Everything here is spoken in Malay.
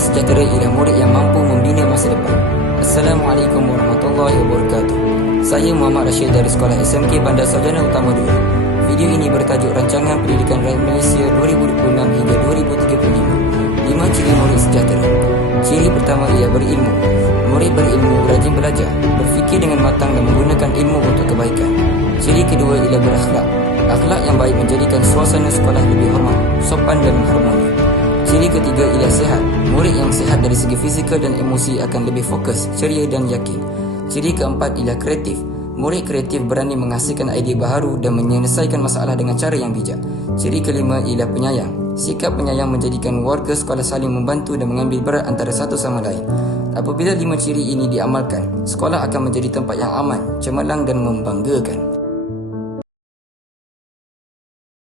Murid sejahtera ialah murid yang mampu membina masa depan. Assalamualaikum warahmatullahi wabarakatuh. Saya Muhammad Rashid dari Sekolah SMK Bandar Sarjana Utama 2. Video ini bertajuk Rancangan Pendidikan Rakyat Malaysia 2026 hingga 2035. 5 ciri murid sejahtera. Ciri pertama ialah berilmu. Murid berilmu rajin belajar, berfikir dengan matang dan menggunakan ilmu untuk kebaikan. Ciri kedua ialah berakhlak. Akhlak yang baik menjadikan suasana sekolah lebih hormat, sopan dan harmoni. Ciri ketiga ialah sihat. Murid yang sihat dari segi fizikal dan emosi akan lebih fokus, ceria dan yakin. Ciri keempat ialah kreatif. Murid kreatif berani menghasilkan idea baharu dan menyelesaikan masalah dengan cara yang bijak. Ciri kelima ialah penyayang. Sikap penyayang menjadikan warga sekolah saling membantu dan mengambil berat antara satu sama lain. Apabila 5 ciri ini diamalkan, sekolah akan menjadi tempat yang aman, cemerlang dan membanggakan.